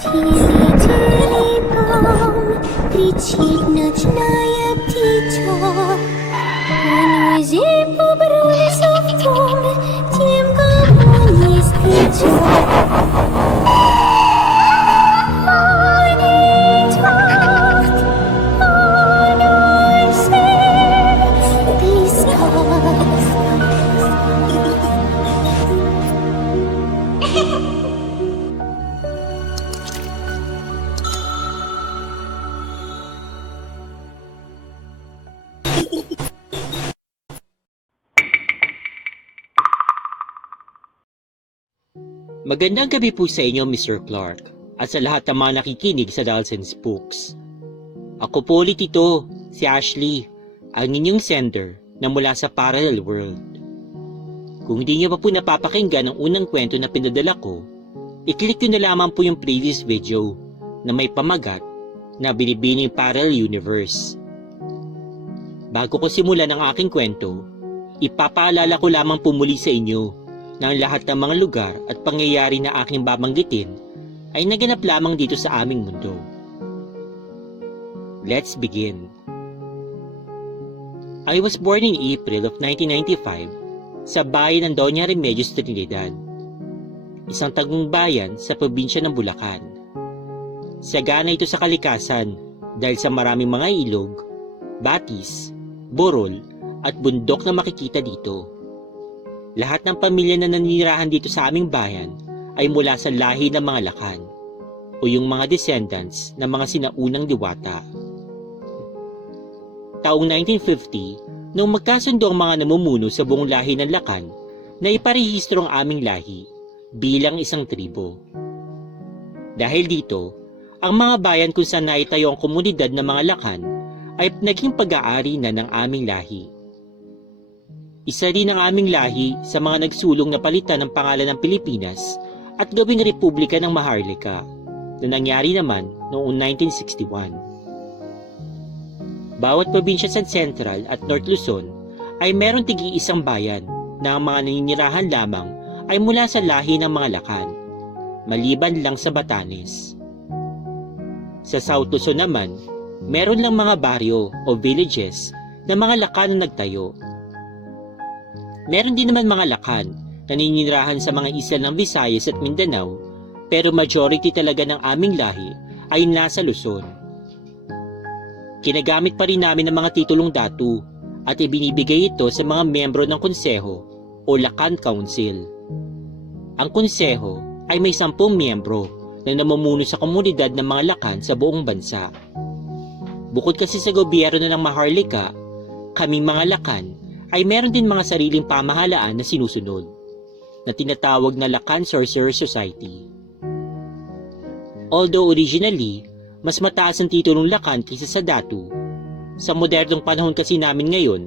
Тили-тили бом, кричит ночная птица. Он побрался в том, тем, кого не встречал. Magandang gabi po sa inyo, Mr. Clark, at sa lahat ng mga nakikinig sa Dolls and Spooks. Ako po ulit ito, si Ashley, ang inyong sender na mula sa Parallel World. Kung hindi niyo pa po napapakinggan ang unang kwento na pinadala ko, i-click nyo na lamang po yung previous video na may pamagat na Binibining Parallel Universe. Bago ko simulan ang aking kwento, ipapaalala ko lamang po muli sa inyo na ang lahat ng mga lugar at pangyayari na aking babanggitin ay naganap lamang dito sa aming mundo. Let's begin. I was born in April of 1995 sa bayan ng Doña Remedios Trinidad, isang tagong bayan sa probinsya ng Bulacan. Sagana ito sa kalikasan dahil sa maraming mga ilog, batis, borol at bundok na makikita dito. Lahat ng pamilya na nanirahan dito sa aming bayan ay mula sa lahi ng mga Lakan o yung mga descendants ng mga sinaunang diwata. Taong 1950, nung magkasundo ang mga namumuno sa buong lahi ng Lakan na iparehistro ang aming lahi bilang isang tribo. Dahil dito, ang mga bayan kung saan naitayo ang komunidad ng mga Lakan ay naging pag-aari na ng aming lahi. Isa rin ang aming lahi sa mga nagsulong na palitan ng pangalan ng Pilipinas at gawing Republika ng Maharlika na nangyari naman noong 1961. Bawat probinsya sa Central at North Luzon ay meron tigi-isang bayan na ang mga naninirahan lamang ay mula sa lahi ng mga Lakan, maliban lang sa Batanes. Sa South Luzon naman, meron lang mga baryo o villages na mga Lakan na nagtayo. Meron din naman mga Lakan na naninirahan sa mga isla ng Visayas at Mindanao, pero majority talaga ng aming lahi ay nasa Luzon. Kinagamit pa rin namin ang mga titulong datu at ibinibigay ito sa mga miyembro ng konseho o Lakan Council. Ang konseho ay may 10 miyembro na namumuno sa komunidad ng mga Lakan sa buong bansa. Bukod kasi sa gobyerno ng Maharlika, kaming mga Lakan ay meron din mga sariling pamahalaan na sinusunod, na tinatawag na Lakan Sorcerer Society. Although originally, mas mataas ang titulong Lakan kaysa sa datu, sa modernong panahon kasi namin ngayon,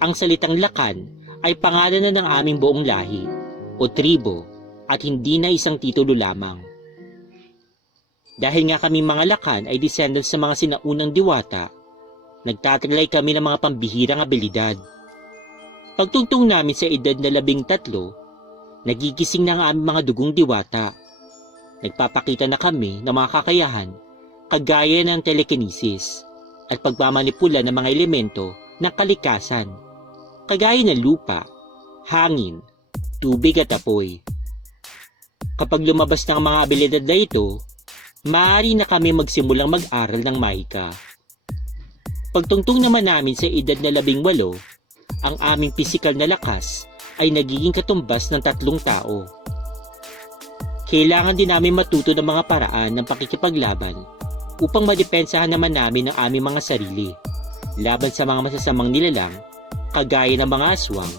ang salitang Lakan ay pangalan na ng aming buong lahi, o tribo, at hindi na isang titulo lamang. Dahil nga kami mga Lakan ay descendants sa mga sinaunang diwata, nagtataglay kami ng mga pambihirang abilidad. Pagtungtong namin sa edad na 13, nagigising na ang aming mga dugong diwata. Nagpapakita na kami ng mga kakayahan, kagaya ng telekinesis at pagmamanipula ng mga elemento ng kalikasan, kagaya ng lupa, hangin, tubig at apoy. Kapag lumabas ng mga abilidad na ito, maaari na kami magsimulang mag-aral ng mahika. Pagtungtong naman namin sa edad na 18, ang aming pisikal na lakas ay nagiging katumbas ng 3 tao. Kailangan din namin matuto ng mga paraan ng pakikipaglaban upang madepensahan naman namin ang aming mga sarili laban sa mga masasamang nilalang kagaya ng mga aswang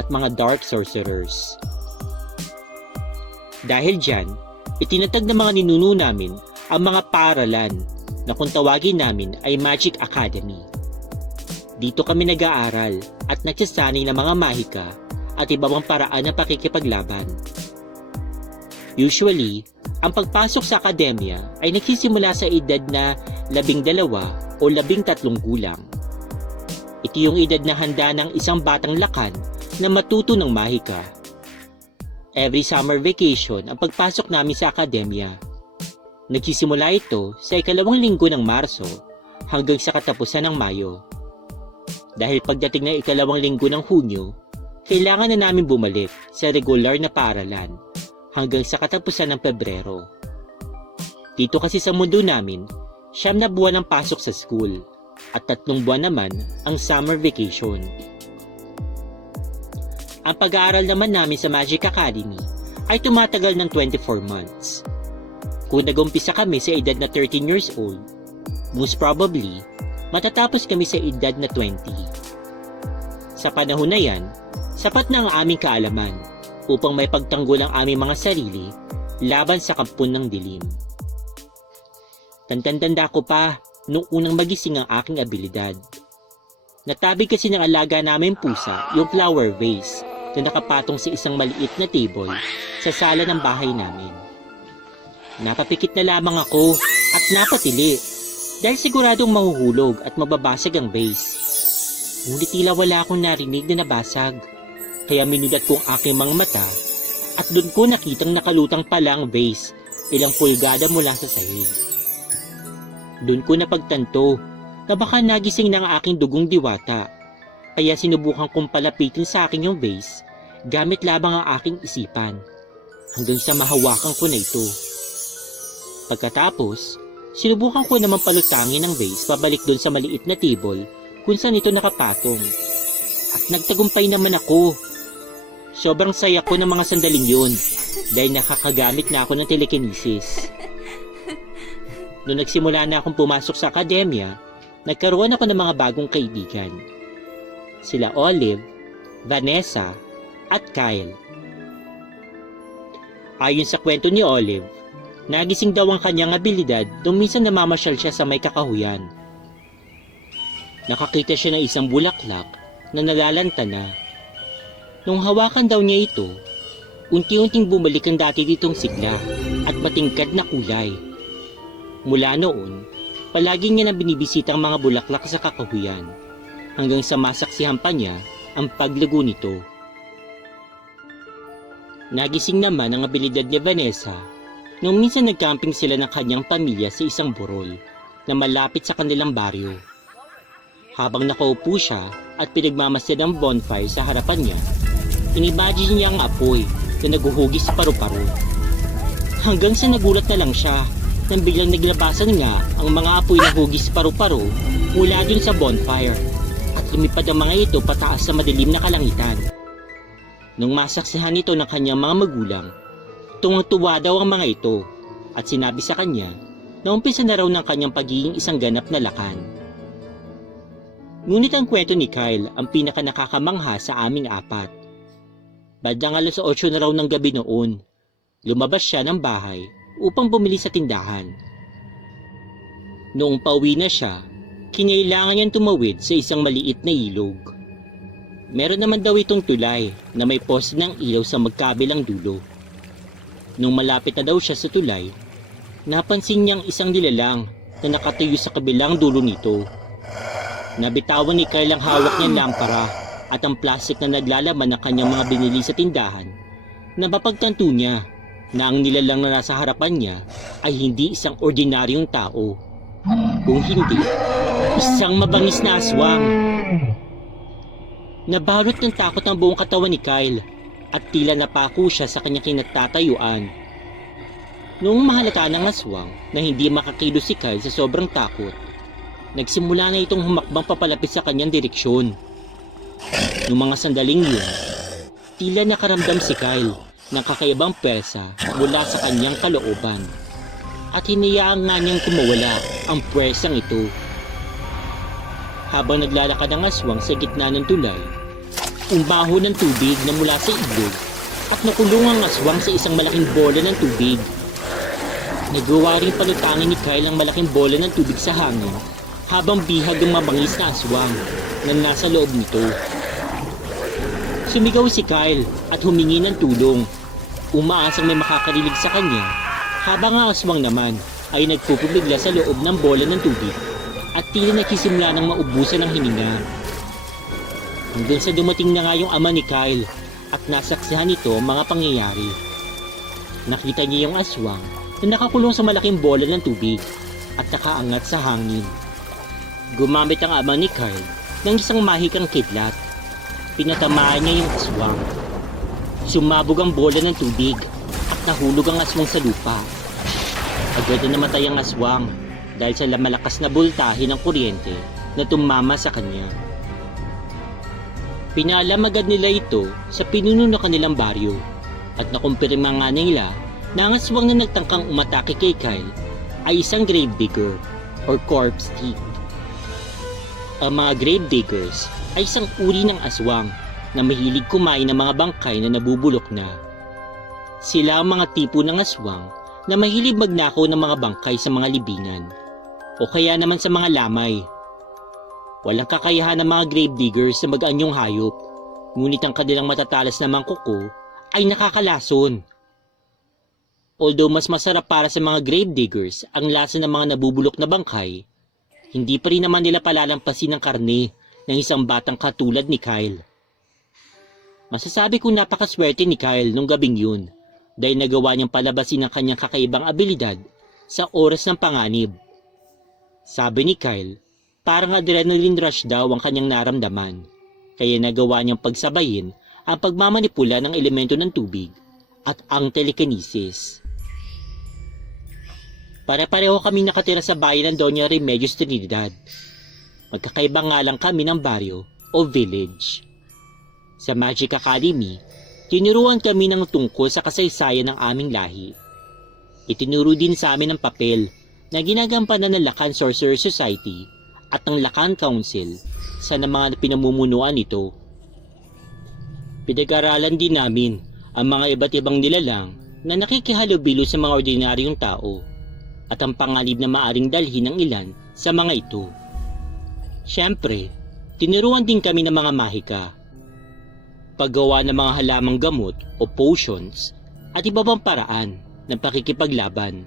at mga dark sorcerers. Dahil dyan, itinatag ng mga ninuno namin ang mga paaralan na kung tawagin namin ay Magic Academy. Dito kami nag-aaral at nagsasanay ng mga mahika at iba pang paraan ng pakikipaglaban. Usually, ang pagpasok sa akademya ay nagsisimula sa edad na 12 o 13 gulang. Ito yung edad na handa ng isang batang Lakan na matuto ng mahika. Every summer vacation ang pagpasok namin sa akademya. Nagsisimula ito sa ikalawang linggo ng Marso hanggang sa katapusan ng Mayo. Dahil pagdating ng ikalawang linggo ng Hunyo, kailangan na namin bumalik sa regular na paaralan hanggang sa katapusan ng Pebrero. Dito kasi sa mundo namin, 9 na buwan ang pasok sa school at 3 buwan naman ang summer vacation. Ang pag-aaral naman namin sa Magic Academy ay tumatagal ng 24 months. Kung nag-umpisa kami sa edad na 13 years old, most probably, matatapos kami sa edad na 20. Sa panahon na yan, sapat na ang aming kaalaman upang may pagtanggol ang aming mga sarili laban sa kampon ng dilim. Tanda ko pa nung unang magising ang aking abilidad. Natabi kasi ng alaga namin pusa yung flower vase na nakapatong sa isang maliit na table sa sala ng bahay namin. Napapikit na lamang ako at napatili dahil siguradong mahuhulog at mababasag ang vase. Ngunit tila wala akong narinig na nabasag, kaya minudat ko ang aking mga mata at doon ko nakitang nakalutang pala ang vase ilang pulgada mula sa sahig. Doon ko napagtanto na baka nagising na ang aking dugong diwata, kaya sinubukan kong palapitin sa akin yung vase gamit labang ang aking isipan hanggang sa mahawakan ko na ito. Pagkatapos, sinubukan ko naman palutangin ang vase pabalik doon sa maliit na table kung saan ito nakapatong. At nagtagumpay naman ako. Sobrang saya ko ng mga sandaling yun dahil nakakagamit na ako ng telekinesis. Noong nagsimula na akong pumasok sa akademya, nagkaroon ako ng mga bagong kaibigan. Sila Olive, Vanessa, at Kyle. Ayon sa kwento ni Olive, nagising daw ang kanyang abilidad nung minsan namamasyal siya sa may kakahuyan. Nakakita siya ng isang bulaklak na nalalanta na. Nung hawakan daw niya ito, unti-unting bumalik ang dati ditong sigla at matingkad na kulay. Mula noon, palagi niya na binibisita ang mga bulaklak sa kakahuyan hanggang sa masaksihan pa niya ang paglago nito. Nagising naman ang abilidad ni Vanessa nung minsan nagcamping sila ng kanyang pamilya sa isang burol na malapit sa kanilang baryo. Habang nakaupo siya at pinagmamasdan ang bonfire sa harapan niya, inimagine niya ang apoy na naguhugis sa paru-paro. Hanggang sa nagulat na lang siya nang biglang naglabasan nga ang mga apoy na hugis paru-paro mula dun sa bonfire at lumipad ang mga ito pataas sa madilim na kalangitan. Nung masaksihan ito ng kanyang mga magulang, tuwang-tuwa daw ang mga ito at sinabi sa kanya na umpisa na raw ng kanyang pagiging isang ganap na lakan. Ngunit ang kwento ni Kyle ang pinaka nakakamangha sa aming apat. Bandang 8:00 na raw ng gabi noon, lumabas siya ng bahay upang bumili sa tindahan. Noong pauwi na siya, kinailangan niyang tumawid sa isang maliit na ilog. Meron naman daw itong tulay na may poste ng ilaw sa magkabilang dulo. Nung malapit na daw siya sa tulay, napansin niyang isang nilalang na nakatayo sa kabilang dulo nito. Nabitawan ni Kyle ang hawak niyang lampara at ang plastik na naglalaman ng kanyang mga binili sa tindahan na mapagtanto niya na ang nilalang na nasa harapan niya ay hindi isang ordinaryong tao. Kung hindi, isang mabangis na aswang. Nabalot ng takot ang buong katawan ni Kyle at tila napako siya sa kanyang kinatatayuan. Noong mahalata ng aswang na hindi makakilos si Kyle sa sobrang takot, nagsimula na itong humakbang papalapit sa kanyang direksyon. Noong mga sandaling yun, tila nakaramdam si Kyle ng kakaibang pwersa mula sa kanyang kalooban at hinayaan nga niyang kumawala ang pwersang ito. Habang naglalakad ang aswang sa gitna ng tulay, umaho ng tubig na mula sa ilog at nakulong ang aswang sa isang malaking bola ng tubig. Nagawa rin palutangin ni Kyle ang malaking bola ng tubig sa hangin habang bihag ang mabangis na aswang na nasa loob nito. Sumigaw si Kyle at humingi ng tulong. Umaasang may makakarinig sa kanya habang ang aswang naman ay nagpupubigla sa loob ng bola ng tubig at tila nagsisimula ng maubusan ng hininga. Hanggang sa dumating na nga yung ama ni Kyle at nasaksihan nito ang mga pangyayari. Nakita niya yung aswang na nakakulong sa malaking bola ng tubig at nakaangat sa hangin. Gumamit ang ama ni Kyle ng isang mahikang kidlat. Pinatamaan niya yung aswang. Sumabog ang bola ng tubig at nahulog ang aswang sa lupa. Agad na namatay ang aswang dahil sa malakas na boltahe ng kuryente na tumama sa kanya. Pinaalam agad nila ito sa pinuno ng kanilang baryo at nakumpirma nga nila na ang aswang na nagtangkang umatake kay Kyle ay isang gravedigger or corpse thief. Ang mga gravediggers ay isang uri ng aswang na mahilig kumain ng mga bangkay na nabubulok na. Sila ang mga tipo ng aswang na mahilig magnakaw ng mga bangkay sa mga libingan o kaya naman sa mga lamay. Walang kakayahan ng mga gravediggers na mag-anyong hayop, ngunit ang kanilang matatalas na mangkuko ay nakakalason. Although mas masarap para sa mga gravediggers ang lasa ng mga nabubulok na bangkay, hindi pa rin naman nila palalampasin ang karne ng isang batang katulad ni Kyle. Masasabi kong napakaswerte ni Kyle nung gabing yun dahil nagawa niyang palabasin ang kanyang kakaibang abilidad sa oras ng panganib. Sabi ni Kyle, parang adrenaline rush daw ang kanyang naramdaman, kaya nagawa niyang pagsabayin ang pagmamanipula ng elemento ng tubig at ang telekinesis. Pare-pareho kami nakatira sa bayan ng Doña Remedios Trinidad. Magkakaiba nga lang kami ng baryo o village. Sa Magic Academy, tinuruan kami ng tungkol sa kasaysayan ng aming lahi. Itinuro din sa amin ang papel na ginagampanan ng Lakan Sorcerer Society at ng Lakan Council sa mga pinamumunuan nito. Pinag-aralan din namin ang mga iba't ibang nilalang na nakikihalubilo sa mga ordinaryong tao at ang panganib na maaring dalhin ng ilan sa mga ito. Siyempre, tinuruan din kami ng mga mahika, paggawa ng mga halamang gamot o potions at iba pang paraan ng pakikipaglaban.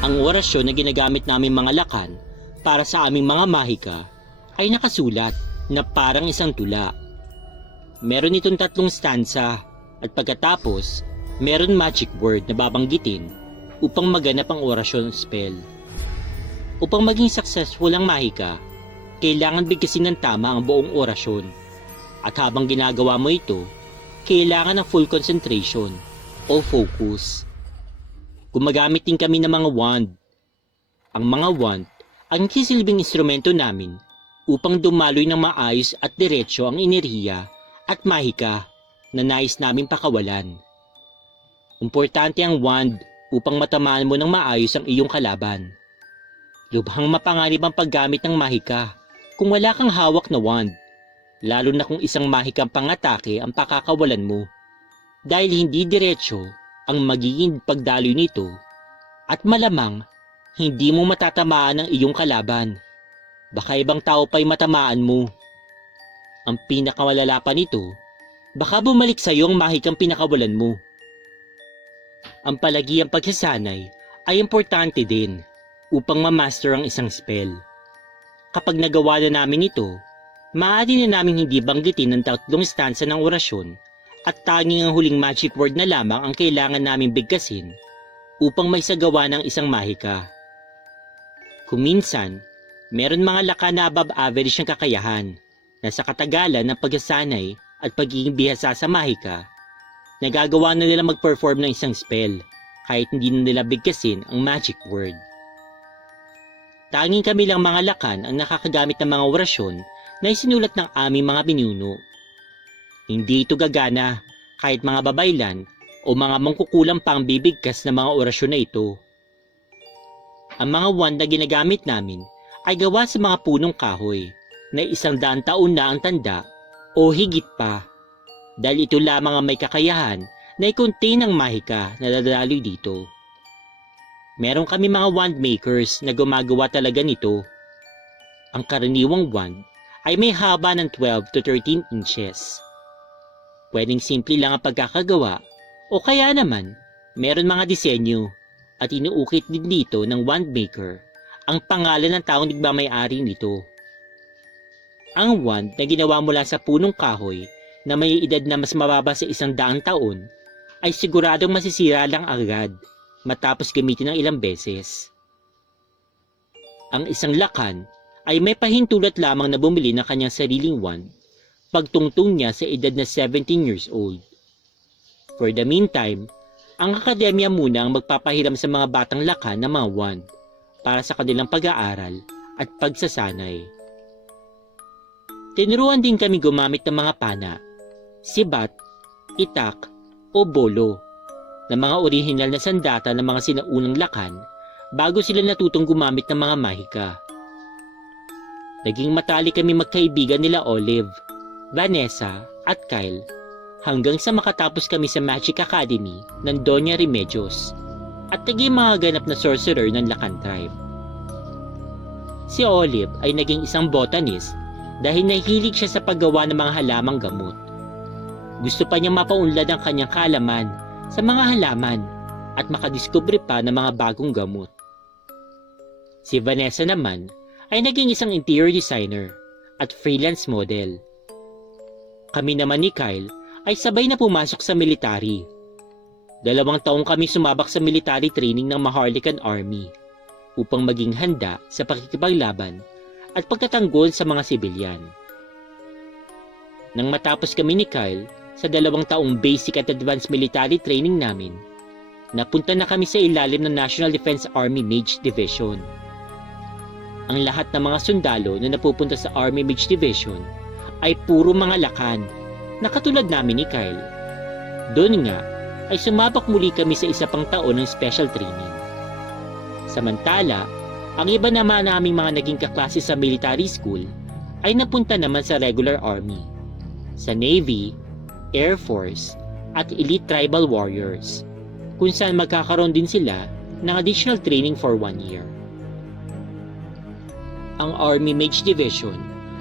Ang orasyon na ginagamit namin mga lakan para sa aming mga mahika ay nakasulat na parang isang tula. Meron itong 3 stanza at pagkatapos meron magic word na babanggitin upang maganap ang orasyon spell. Upang maging successful ang mahika, kailangan bigkasin ng tama ang buong orasyon. At habang ginagawa mo ito, kailangan ng full concentration o focus. Gumagamit din kami ng mga wand. Ang mga wand ang sisilbing instrumento namin upang dumaloy ng maayos at diretsyo ang enerhiya at mahika na nais namin pakawalan. Importante ang wand upang matamaan mo ng maayos ang iyong kalaban. Lubhang mapanganib ang paggamit ng mahika kung wala kang hawak na wand, lalo na kung isang mahikang pangatake ang pakakawalan mo, dahil hindi diretsyo ang magiging pagdaloy nito at malamang hindi mo matatamaan ang iyong kalaban. Baka ibang tao pa'y matamaan mo. Ang pinakamalala pa nito, baka bumalik sa iyo ang mahikang pinakawalan mo. Ang palagiang pagsasanay ay importante din upang ma-master ang isang spell. Kapag nagawa na namin ito, maaari na namin hindi banggitin ang 3 stanza ng orasyon at tanging ang huling magic word na lamang ang kailangan namin bigkasin upang may sagawa ng isang mahika. Kung minsan, meron mga lakan na above average ng kakayahan na sa katagalan ng pagsasanay at pagiging bihasa sa mahika, nagagawa na nila mag-perform ng isang spell kahit hindi na nila bigkasin ang magic word. Tanging kami lang mga lakan ang nakakagamit ng mga orasyon na isinulat ng aming mga pinuno. Hindi ito gagana kahit mga babaylan o mga mangkukulang pang bibigkas na mga orasyon na ito. Ang mga wand na ginagamit namin ay gawa sa mga punong kahoy na 100 taon na ang tanda o higit pa, dahil ito lamang ang may kakayahan na i-contain ang mahika na dadaloy dito. Meron kami mga wand makers na gumagawa talaga nito. Ang karaniwang wand ay may haba ng 12 to 13 inches. Pwedeng simple lang ang pagkakagawa o kaya naman meron mga disenyo at inuukit din dito ng wand maker ang pangalan ng taong nagmamay-ari nito. Ang wand na ginawa mula sa punong kahoy na may edad na mas mababa sa 100 taon ay siguradong masisira lang agad matapos gamitin ng ilang beses. Ang isang lakan ay may pahintulot lamang na bumili ng kanyang sariling wand pagtungtong niya sa edad na 17 years old. For the meantime, ang akademya muna ang magpapahiram sa mga batang lakan ng mga wand para sa kanilang pag-aaral at pagsasanay. Tinuruan din kami gumamit ng mga pana, sibat, itak o bolo na mga orihinal na sandata ng mga sinaunang lakan bago sila natutong gumamit ng mga mahika. Naging matalik kami magkaibigan nila Olive, Vanessa at Kyle hanggang sa makatapos kami sa Magic Academy ng Doña Remedios at naging mga ganap na sorcerer ng Lakan tribe. Si Olive ay naging isang botanist dahil nahilig siya sa paggawa ng mga halamang gamot. Gusto pa niyang mapaunlad ang kanyang kaalaman sa mga halaman at makadiskubre pa ng mga bagong gamot. Si Vanessa naman ay naging isang interior designer at freelance model. Kami naman ni Kyle ay sabay na pumasok sa military. 2 taong kami sumabak sa military training ng Maharlikan Army upang maging handa sa pakikipaglaban at pagtatanggol sa mga sibilyan. Nang matapos kami ni Kyle sa 2 taong basic at advanced military training namin, napunta na kami sa ilalim ng National Defense Army Mage Division. Ang lahat ng mga sundalo na napupunta sa Army Mage Division ay puro mga lakan na katulad namin ni Kyle. Doon nga ay sumabak muli kami sa 1 pang taon ng special training. Samantala, ang iba naman naming mga naging kaklase sa military school ay napunta naman sa regular army, sa Navy, Air Force at Elite Tribal Warriors, kung saan magkakaroon din sila ng additional training for 1 year. Ang Army Mage Division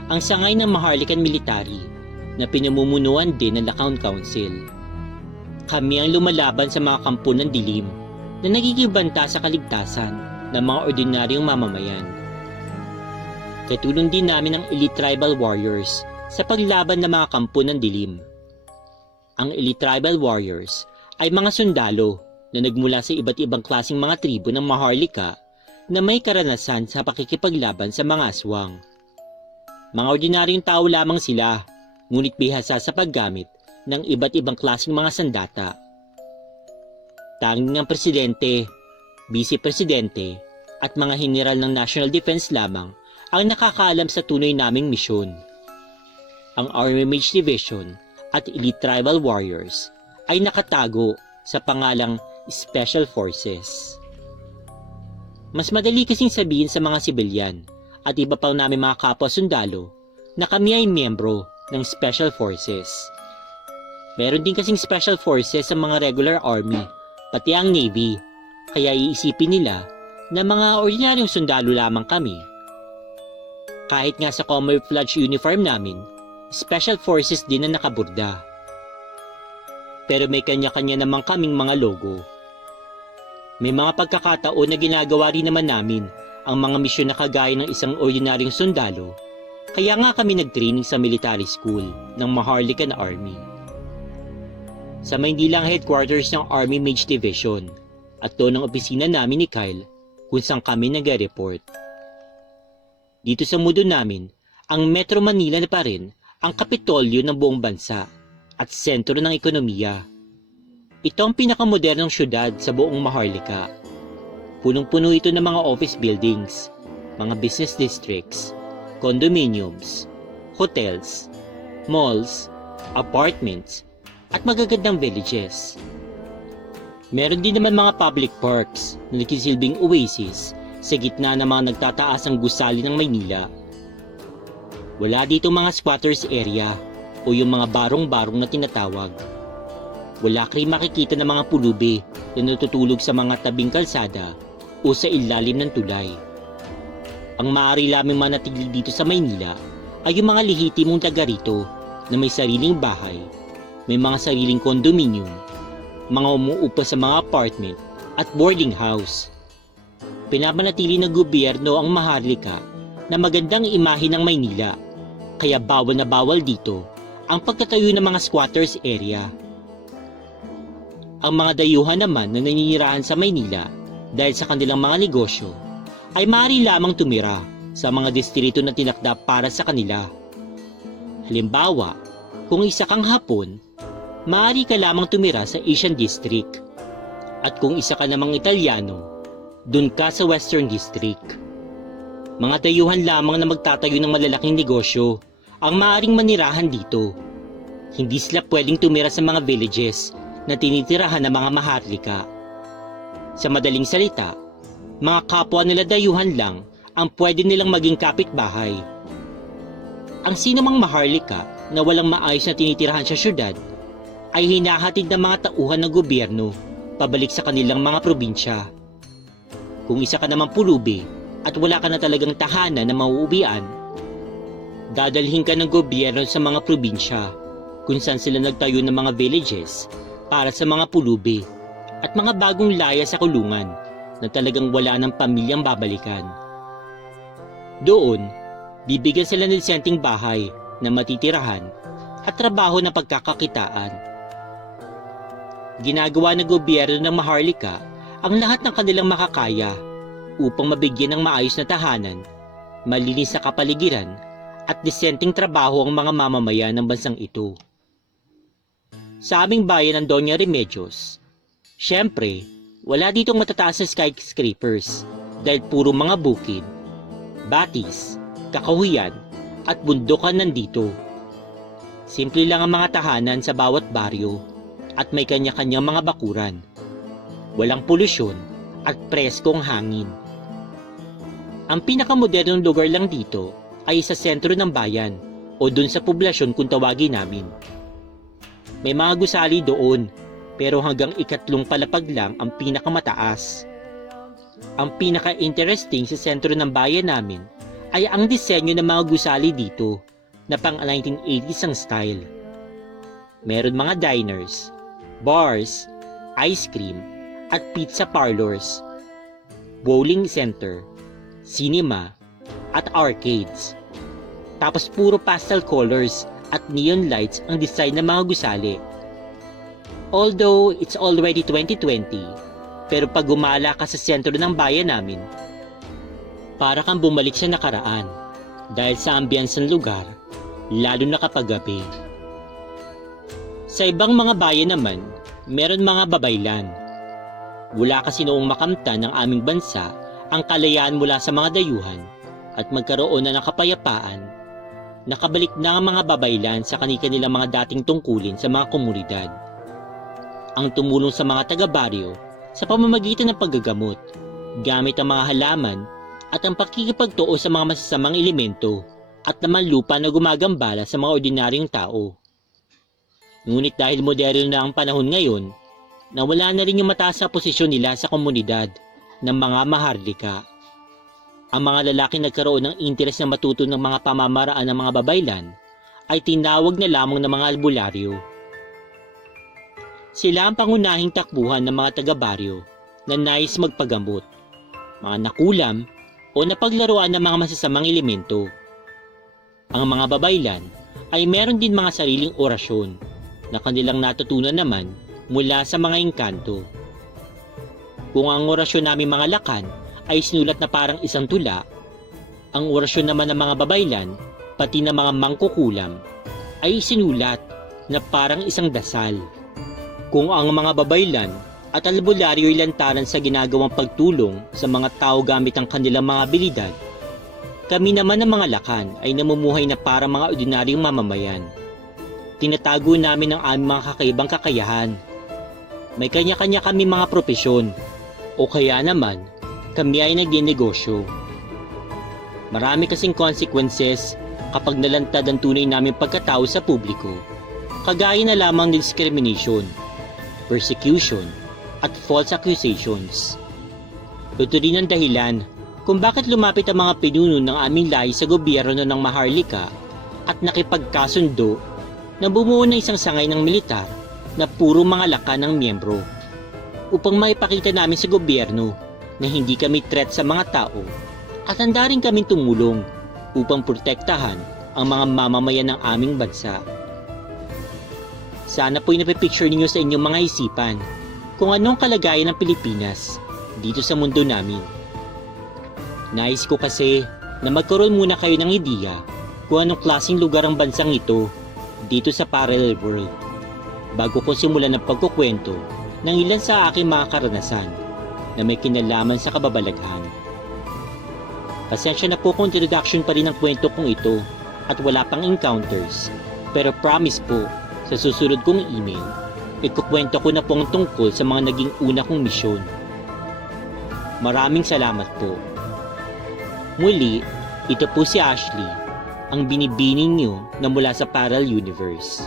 ang sangay ng Maharlikan Military na pinamumunuan din ng Lakan Council. Kami ang lumalaban sa mga kampo ng dilim na nagigibanta sa kaligtasan ng mga ordinaryong mamamayan. Katulong din namin ang Elite Tribal Warriors sa paglaban ng mga kampo ng dilim. Ang Elite Tribal Warriors ay mga sundalo na nagmula sa iba't ibang klaseng mga tribo ng Maharlika na may karanasan sa pakikipaglaban sa mga aswang. Mga ordinaryong tao lamang sila, ngunit bihasa sa paggamit ng iba't ibang klaseng mga sandata. Tanging ang presidente, vice-presidente at mga general ng National Defense lamang ang nakakaalam sa tunay naming misyon. Ang Army Mage Division at Elite Tribal Warriors ay nakatago sa pangalang Special Forces. Mas madali kasing sabihin sa mga sibilyan at iba pang namin mga kapwa sundalo na kami ay miyembro ng Special Forces. Meron din kasing Special Forces sa mga regular army, pati ang Navy, kaya iisipin nila na mga ordinaryong sundalo lamang kami. Kahit nga sa camouflage uniform namin, Special Forces din na nakaburda. Pero may kanya-kanya naman kaming mga logo. May mga pagkakataon na ginagawa rin naman namin ang mga misyon na kagaya ng isang ordinaryong sundalo, kaya nga kami nag-training sa military school ng Maharlikan Army. Sa Maynila ang headquarters ng Army Mage Division at doon ang opisina namin ni Kyle kung saan kami nag-report. Dito sa mundo namin, ang Metro Manila na pa rin ang kapitolyo ng buong bansa at sentro ng ekonomiya. Ito ang pinakamodernong syudad sa buong Maharlika. Punong-puno ito ng mga office buildings, mga business districts, condominiums, hotels, malls, apartments, at magagandang villages. Meron din naman mga public parks na nagsisilbing oasis sa gitna ng mga nagtataasang gusali ng Maynila. Wala dito mga squatters area o yung mga barong-barong na tinatawag. Wala kayong makikita ng mga pulubi na natutulog sa mga tabing kalsada o sa ilalim ng tulay. Ang maaari lamang manatili dito sa Maynila ay yung mga lehitimong taga rito na may sariling bahay, may mga sariling condominium, mga umuupa sa mga apartment at boarding house. Pinapanatili ng gobyerno ang Maharlika na magandang imahe ng Maynila, kaya bawal na bawal dito ang pagtatayo ng mga squatters area. Ang mga dayuhan naman na naninirahan sa Maynila dahil sa kanilang mga negosyo ay maaari lamang tumira sa mga distrito na tinakda para sa kanila. Halimbawa, kung isa kang Hapon, maaari ka lamang tumira sa Asian District. At kung isa ka namang Italyano, dun ka sa Western District. Mga dayuhan lamang na magtatayo ng malalaking negosyo ang maaaring manirahan dito. Hindi sila pwedeng tumira sa mga villages na tinitirahan ng mga maharlika. Sa madaling salita, mga kapwa nila dayuhan lang ang pwede nilang maging kapitbahay. Ang sinumang maharlika na walang maayos na tinitirahan sa syudad ay hinahatid ng mga tauhan ng gobyerno pabalik sa kanilang mga probinsya. Kung isa ka naman pulubi at wala ka na talagang tahanan na mauuwian, dadalhin ka ng gobyerno sa mga probinsya kung saan sila nagtayo ng mga villages para sa mga pulubi at mga bagong laya sa kulungan na talagang wala ng pamilyang babalikan. Doon, bibigyan sila ng disenteng bahay na matitirahan at trabaho na pagkakakitaan. Ginagawa ng gobyerno ng maharlika ang lahat ng kanilang makakaya upang mabigyan ng maayos na tahanan, malinis na kapaligiran at disenteng trabaho ang mga mamamayan ng bansang ito. Sa aming bayan ng Doña Remedios, syempre, wala ditong matataas na skyscrapers dahil puro mga bukid, batis, kakahuyan at bundukan nandito. Simple lang ang mga tahanan sa bawat baryo at may kanya-kanyang mga bakuran. Walang polusyon at preskong hangin. Ang pinakamodernong lugar lang dito ay sa sentro ng bayan o dun sa poblasyon kung tawagin namin. May mga gusali doon pero hanggang ikatlong palapag lang ang pinakamataas. Ang pinaka-interesting sa sentro ng bayan namin ay ang disenyo ng mga gusali dito na pang 1980s ang style. Meron mga diners, bars, ice cream at pizza parlors, bowling center, cinema at arcades. Tapos puro pastel colors at neon lights ang design ng mga gusali. Although it's already 2020, pero pag gumala ka sa sentro ng bayan namin, para kang bumalik sa nakaraan dahil sa ambience ng lugar, lalo na kapag gabi. Sa ibang mga bayan naman, meron mga babaylan. Wala kasi noong makamta ng aming bansa ang kalayaan mula sa mga dayuhan at magkaroon na ng kapayapaan, nakabalik na ang mga babaylan sa kanilang mga dating tungkulin sa mga komunidad. Ang tumulong sa mga taga-baryo sa pamamagitan ng paggagamot, gamit ang mga halaman at ang pakikipagtuo sa mga masasamang elemento at naman lupa na gumagambala sa mga ordinaryong tao. Ngunit dahil moderno na ang panahon ngayon, nawala na rin yung mataas na posisyon nila sa komunidad ng mga maharlika. Ang mga lalaki nagkaroon ng interes na matuto ng mga pamamaraan ng mga babaylan ay tinawag na lamang ng mga albularyo. Sila ang pangunahing takbuhan ng mga taga-baryo na nais magpagamot, mga nakulam o napaglaruan ng mga masasamang elemento. Ang mga babaylan ay meron din mga sariling orasyon na kanilang natutunan naman mula sa mga engkanto. Kung ang orasyon namin mga lakan ay sinulat na parang isang tula, ang orasyon naman ng mga babaylan, pati ng mga mangkukulam, ay sinulat na parang isang dasal. Kung ang mga babaylan at albularyo ay lantaran sa ginagawang pagtulong sa mga tao gamit ang kanilang mga abilidad, kami naman ng mga lakan ay namumuhay na parang mga ordinaryong mamamayan. Tinatago namin ang aming mga kakaibang kakayahan. May kanya-kanya kami mga propesyon, o kaya naman, kami ay nagdinegosyo. Marami kasing consequences kapag nalantad ang tunay namin pagkatao sa publiko, kagaya na lamang ng discrimination, persecution, at false accusations. Ito din ang dahilan kung bakit lumapit ang mga pinuno ng aming lahi sa gobyerno ng Maharlika at nakipagkasundo na bumuo ng isang sangay ng militar na puro mga lakan ng miyembro upang maipakita namin sa gobyerno na hindi kami threat sa mga tao at handa rin kaming tumulong upang protektahan ang mga mamamayan ng aming bansa. Sana po'y napipicture ninyo sa inyong mga isipan kung anong kalagayan ng Pilipinas dito sa mundo namin. Nais ko kasi na magkaroon muna kayo ng ideya kung anong klaseng lugar ang bansang ito dito sa parallel world bago ko simulan ang pagkukwento ng ilan sa aking mga karanasan na may kinalaman sa kababalaghan. Pasensya na po kung introduction pa rin ang kwento kong ito at wala pang encounters, pero promise po sa susunod kong email, ikukwento ko na po ang tungkol sa mga naging una kong misyon. Maraming salamat po. Muli, ito po si Ashley, ang binibining niyo na mula sa Parallel Universe.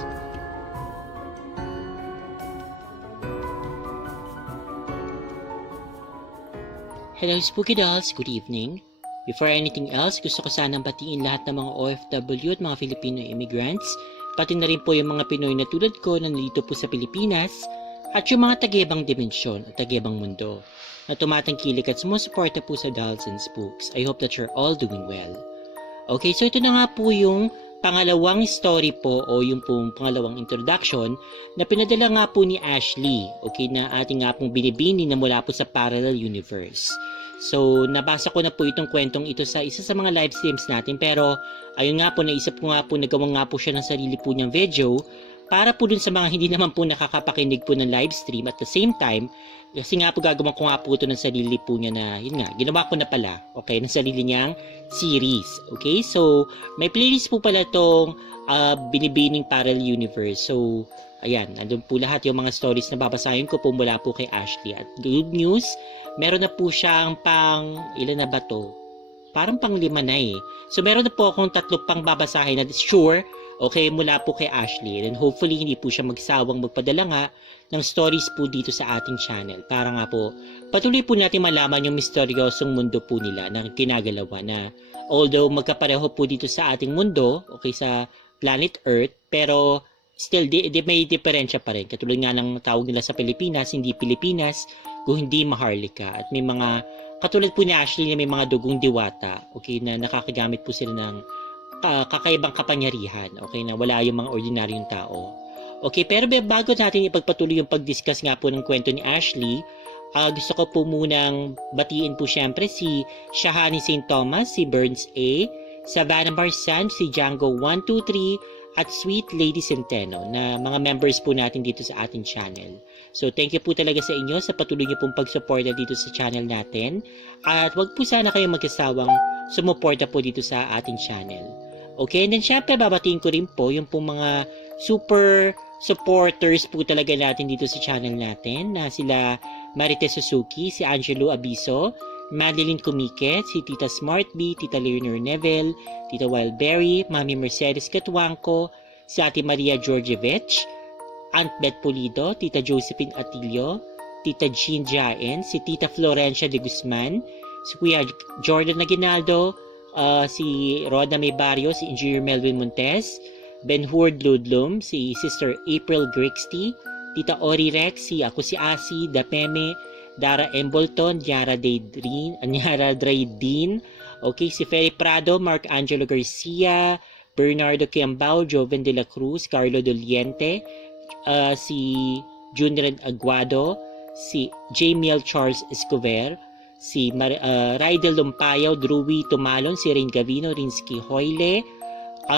Hello Spooky Dolls, good evening. Before anything else, gusto ko sanang batiin lahat ng mga OFW at mga Filipino immigrants, pati na rin po yung mga Pinoy na tulad ko na nandito po sa Pilipinas, at yung mga taga-ibang dimensyon at taga-ibang mundo na tumatangkilik at sumusuporta po sa Dolls and Spooks. I hope that you're all doing well. Okay, so ito na nga po yung pangalawang story po o yung pong pangalawang introduction na pinadala nga po ni Ashley, okay, na ating nga pong binibini na mula po sa Parallel Universe. So, nabasa ko na po itong kwentong ito sa isa sa mga live streams natin, pero ayun nga po, naisip ko nga po, nagawa nga po siya ng sarili po niyang video para po dun sa mga hindi naman po nakakapakinig po ng live stream at the same time, kasi nga po gagawin ko nga po ito ng sarili po niya na, yun nga, ginawa ko na pala, okay, ng sarili niyang series, okay? So, may playlist po pala itong Binibining Parallel Universe. So, ayan, nandun po lahat yung mga stories na babasahin ko po mula po kay Ashley. At good news, meron na po siyang ilan na ba to? Parang pang 5 na eh. So, meron na po akong 3 pang babasahin na sure, okay, mula po kay Ashley. And hopefully, hindi po siya magsawang magpadala nga ng stories po dito sa ating channel. Para nga po, patuloy po natin malaman yung misteryosong mundo po nila na ginagalawa na although magkapareho po dito sa ating mundo, okay, sa planet Earth, pero still, may diferensya pa rin. Katulad nga ng tawag nila sa Pilipinas, hindi Pilipinas, kung hindi Maharlika. At may mga, katulad po ni Ashley, na may mga dugong diwata, okay, na nakakagamit po sila ng kakaibang kapangyarihan, okay, na wala yung mga ordinaryong tao. Okay, pero bago natin ipagpatuloy yung pag-discuss nga po ng kwento ni Ashley, gusto ko po munang batiin po syempre si Shahani St. Thomas, si Burns A., Savannah Marsan, si Django 123, at Sweet Lady Centeno na mga members po natin dito sa ating channel. So thank you po talaga sa inyo sa patuloy niyo pong pagsuporta dito sa channel natin. At wag po sana kayong magkasawang sumuporta po dito sa ating channel. Okay, and then syempre babatiin ko rin po yung pong mga super supporters po talaga natin dito sa channel natin na sila Marites Suzuki, si Angelo Abiso, Madeline Kumike, si Tita Smartbee, Tita Leonor Neville, Tita Wildberry, Mami Mercedes Catuangco, si Ate Maria Georgievich, Aunt Beth Pulido, Tita Josephine Atilio, Tita Jean Jaen, si Tita Florencia de Guzman, si Kuya Jordan Aguinaldo, si Roda May Barrio, si Engineer Melvin Montes, Ben Hurd Ludlum, si Sister April Grixty, Tita Ori Rex, ako si Asi, Dapeme, Dara Embolton, Yara Daydrin, Anyara Draydin, okay, si Ferry Prado, Mark Angelo Garcia, Bernardo Kiambao, Joven de la Cruz, Carlo Doliente, si Junren Aguado, si Jamiel Charles Escover, si Raidel Lumpayaw, Drewy Tumalon, si Rain Gavino, Rinsky Hoyle,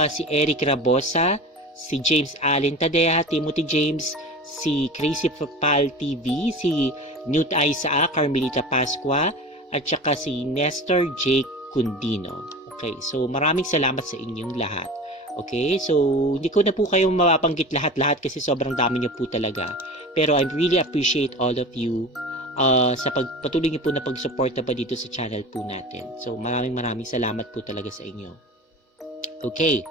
si Eric Rabosa, si James Allen Tadea, Timothy James, si Crazy Pal TV, si Newt Isaac, Carmelita Pasqua, at saka si Nestor Jake Cundino. Okay, so maraming salamat sa inyong lahat. Okay, so hindi ko na po kayo mapapanggit lahat-lahat kasi sobrang dami niyo po talaga. Pero I really appreciate all of you sa pagpatuloy niyo po na pagsuporta pa dito sa channel po natin. So maraming salamat po talaga sa inyo. Okay.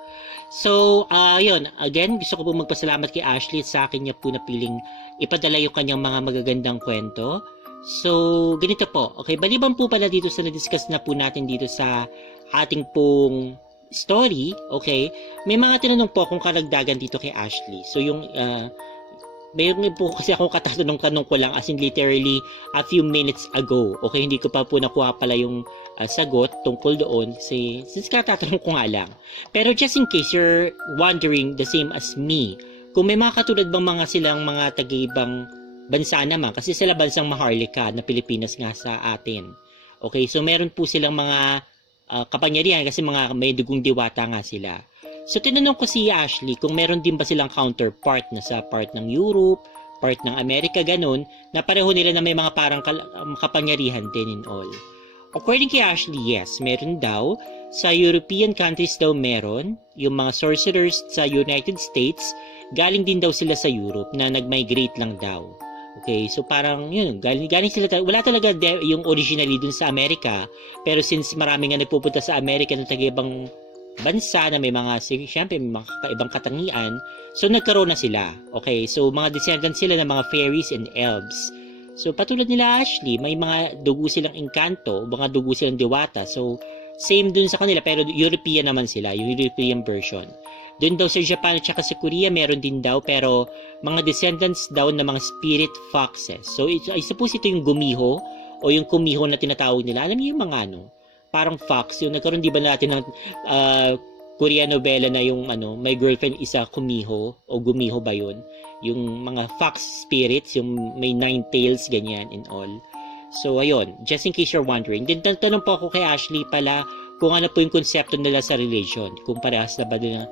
So, yun. Again, gusto ko po magpasalamat kay Ashley at sa akin niya po napiling ipadala yung kanyang mga magagandang kwento. So, ganito po. Okay, baliban po pala dito sa na-discuss na po natin dito sa ating pong story, okay, may mga tinanong po akong karagdagan dito kay Ashley. So, yung mayroon po kasi akong katatanong-tanong ko lang as in literally a few minutes ago. Okay, hindi ko pa po nakuha pala yung sagot tungkol doon kasi since katatanong ko nga lang. Pero just in case you're wondering the same as me, kung may mga katulad bang mga silang mga taga-ibang bansa naman, kasi sila bansang Maharlika na Pilipinas nga sa atin. Okay, so meron po silang mga kapangyarihan kasi mga may dugong diwata nga sila. So tinanong ko si Ashley kung meron din ba silang counterpart na sa part ng Europe, part ng Amerika, ganun, na pareho nila na may mga parang kapangyarihan din in all. According kay Ashley, yes, meron daw. Sa European countries daw meron. Yung mga sorcerers sa United States, galing din daw sila sa Europe na nag-migrate lang daw. Okay, so parang yun, galing sila, wala talaga yung originally dun sa Amerika, pero since marami nga nagpupunta sa Amerika ng taga-ibang bansa na may mga, siyempre, may mga kakaibang katangian, so nagkaroon na sila. Okay, so mga descendants sila ng mga fairies and elves. So patulad nila Ashley, may mga dugo silang engkanto, mga dugo silang diwata, so same dun sa kanila, pero European naman sila, yung European version. Doon daw sa Japan at saka sa Korea, meron din daw, pero mga descendants daw ng mga spirit foxes. So, I suppose ito yung gumiho o yung kumiho na tinatawag nila. Alam niyo yung mga parang fox. Yung nagkaroon di ba natin ng Korean novela na yung My Girlfriend is a Kumiho o Gumiho ba yun? Yung mga fox spirits, yung may 9 tails, ganyan and all. So, ayun. Just in case you're wondering. Then, tanong po ako kay Ashley pala kung ano po yung konsepto nila sa religion. Kung parehas na ba din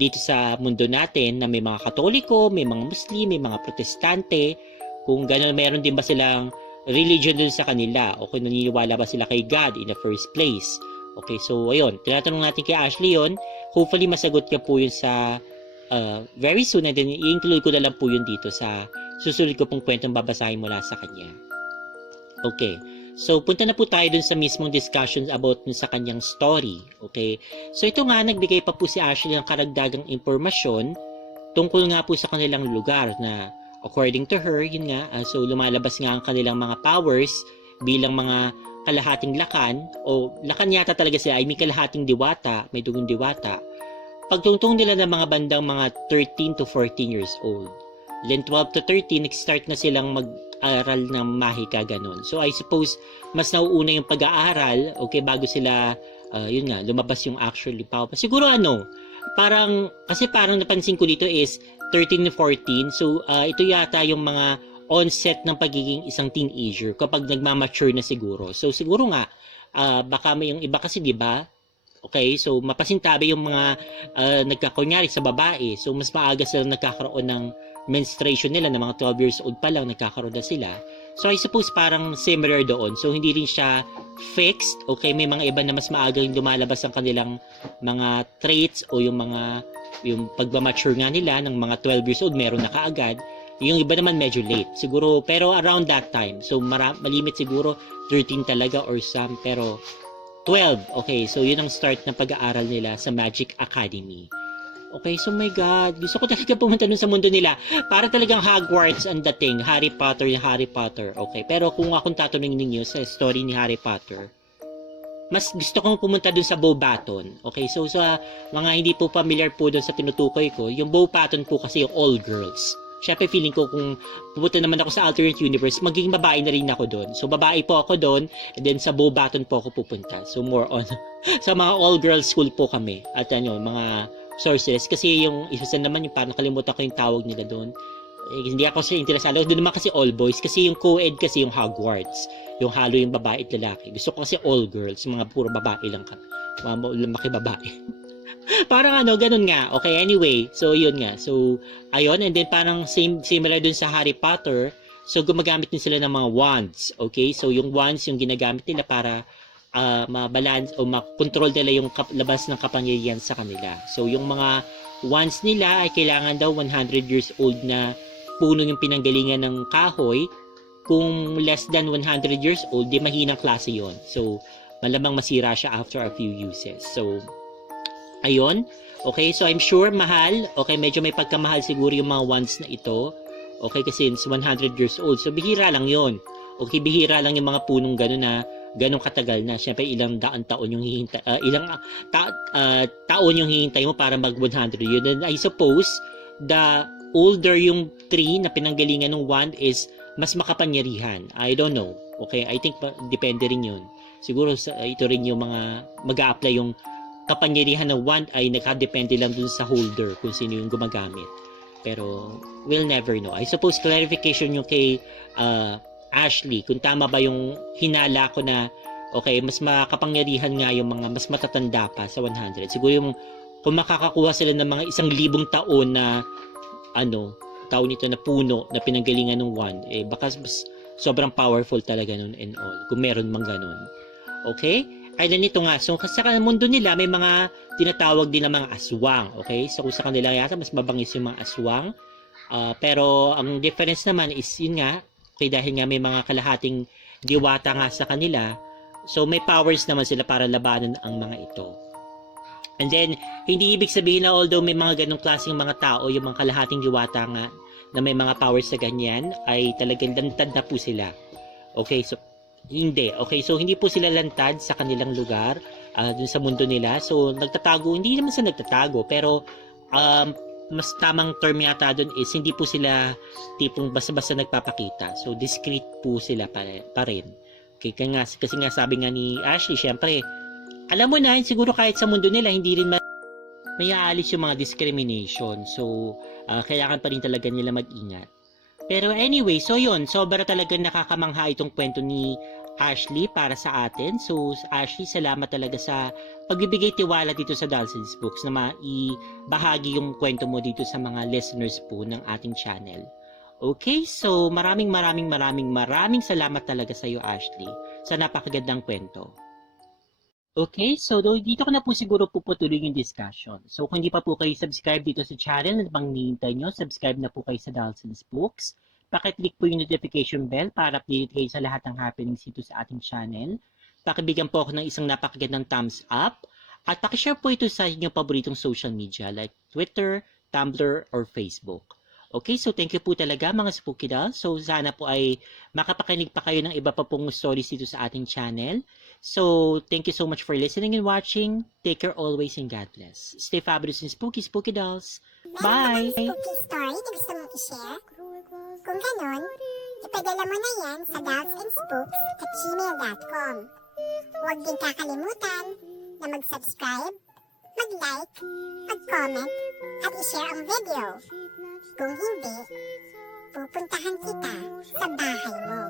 dito sa mundo natin na may mga Katoliko, may mga Muslim, may mga Protestante, kung gano'n, meron din ba silang religion dun sa kanila o kung naniniwala ba sila kay God in the first place. Okay, so ayun, tinatanong natin kay Ashley yun. Hopefully masagot ka po yun sa very soon, and then i-include ko na lang po yun dito sa susunod ko pong kwentong babasahin mula sa kanya. Okay. So, punta na po tayo dun sa mismong discussions about dun sa kanyang story. Okay? So, ito nga, nagbigay pa po si Ashley ng karagdagang impormasyon tungkol nga po sa kanilang lugar na according to her, yun nga, so lumalabas nga ang kanilang mga powers bilang mga kalahating lakan, o lakan yata talaga sila, ay may kalahating diwata, may dugong diwata. Pagtungtong nila ng mga bandang mga 13 to 14 years old. Then 12 to 13, nag-start na silang mag-aral ng mahika, ganun. So I suppose, mas nauuna yung pag-aaral, okay, bago sila, yun nga, lumabas yung actually power. Siguro kasi parang napansin ko dito is 13 to 14, so ito yata yung mga onset ng pagiging isang teenager kapag nagmamature na siguro. So siguro nga, baka may yung iba kasi, di ba? Okay, so mapasintabi yung mga nagkakunyari sa babae. So mas maaga sila nagkakaroon ng menstruation nila, na mga 12 years old pa lang nagkakaroon na sila. So I suppose parang similar doon. So hindi rin siya fixed. Okay, may mga iba na mas maaga yung lumalabas ang kanilang mga traits o yung pagmamature nga nila ng mga 12 years old, meron na kaagad. Yung iba naman medyo late. Siguro, pero around that time. So malimit siguro 13 talaga or some, pero 12. Okay, so yun ang start ng pag-aaral nila sa Magic Academy. Okay, so my God, gusto ko talaga pumunta dun sa mundo nila. Para talagang Hogwarts ang dating, Harry Potter. Okay, pero kung akong tatanungin ninyo sa story ni Harry Potter, mas gusto kong pumunta dun sa Beauxbaton. Okay, so sa mga hindi po familiar po dun sa tinutukoy ko, yung Beauxbaton po kasi yung all girls. Siyempre feeling ko kung pupunta naman ako sa alternate universe, magiging babae na rin ako doon. So babae po ako doon, and then sa Beauxbaton po ako pupunta. So more on sa mga all-girls school po kami. At mga sorceress. Kasi yung isa naman yung parang nakalimutan ko yung tawag nila doon. Hindi ako siya interesado. Doon naman kasi all boys. Kasi yung co-ed kasi yung Hogwarts. Yung halo yung babae at lalaki. Gusto ko kasi all girls. Mga puro babae lang ka. Mga babae. Parang ganun nga. Okay, anyway. So, yun nga. So, ayun. And then, parang similar dun sa Harry Potter. So, gumagamit din sila ng mga wands. Okay? So, yung wands, yung ginagamit nila para mabalance o makontrol nila yung labas ng kapangyarihan sa kanila. So, yung mga wands nila ay kailangan daw 100 years old na puno yung pinanggalingan ng kahoy. Kung less than 100 years old, di mahinang klase yon. So, malamang masira siya after a few uses. So, ayun. Okay, so I'm sure mahal. Okay, medyo may pagkamahal siguro yung mga wands na ito. Okay, kasi since 100 years old. So, bihira lang yon. Okay, bihira lang yung mga punong gano'n na ganong katagal na. Siyempre, ilang daan taon yung hihintay, taon yung hihintay mo para mag 100 yun. And I suppose, the older yung tree na pinanggalingan ng wand is mas makapangyarihan. I don't know. Okay, I think depende rin yun. Siguro ito rin yung mga mag-a-apply yung kapangyarihan ng wand ay nakadepende lang dun sa holder kung sino yung gumagamit. Pero we'll never know. I suppose clarification yung kay Ashley, kung tama ba yung hinala ko na okay, mas makapangyarihan nga yung mga mas matatanda pa sa 100. Siguro yung kung makakakuha sila ng mga 1,000 taon na tao nito na puno na pinanggalingan ng wand, baka mas sobrang powerful talaga nun and all. Kung meron mang ganun. Okay? Ay, ganito nga. So, sa mundo nila, may mga tinatawag din na mga aswang. Okay? So, kung sa kanila yata, mas mabangis yung mga aswang. Pero, ang difference naman is, yun nga, okay, dahil nga may mga kalahating diwata nga sa kanila, so may powers naman sila para labanan ang mga ito. And then, hindi ibig sabihin na although may mga ganong klaseng mga tao, yung mga kalahating diwata nga, na may mga powers na ganyan, ay talagang lantad na po sila. Okay, so, hindi. Okay, so hindi po sila lantad sa kanilang lugar, dun sa mundo nila. So, nagtatago, hindi naman sa nagtatago, pero, mas tamang term yata dun is, hindi po sila tipong basta-basta nagpapakita. So, discreet po sila pa rin. Okay, kasi nga sabi nga ni Ashley, syempre, alam mo na, siguro kahit sa mundo nila, hindi rin may aalis yung mga discrimination. So, kailangan pa rin talaga nila mag-ingat. Pero anyway, so yun, sobra talaga nakakamangha itong kwento ni Ashley para sa atin. So, Ashley, salamat talaga sa pagbibigay tiwala dito sa Dulcines Books na maibahagi yung kwento mo dito sa mga listeners po ng ating channel. Okay, so maraming salamat talaga sa iyo, Ashley, sa napakagandang kwento. Okay, so dito ko na po siguro puputuloy yung discussion. So kung hindi pa po kayo subscribe dito sa channel, na bang nihintay nyo, subscribe na po kayo sa Dulcines Books. Pakiclick po yung notification bell para update kayo sa lahat ng happenings dito sa ating channel. Pakibigyan po ako ng isang napakagandang thumbs up. At pakishare po ito sa inyong paboritong social media like Twitter, Tumblr, or Facebook. Okay, so thank you po talaga mga Spooky Dolls. So sana po ay makapakinig pa kayo ng iba pa pong stories dito sa ating channel. So thank you so much for listening and watching. Take care always and God bless. Stay fabulous and spooky, Spooky Dolls. Bye! Spooky story na gusto mong i-share? Kung ganon, ipadala mo na yan sa dolls@gmail.com. Huwag din kakalimutan na mag-subscribe, mag-like, mag-comment, at i-share ang video. Kung hindi, pupuntahan kita sa bahay mo.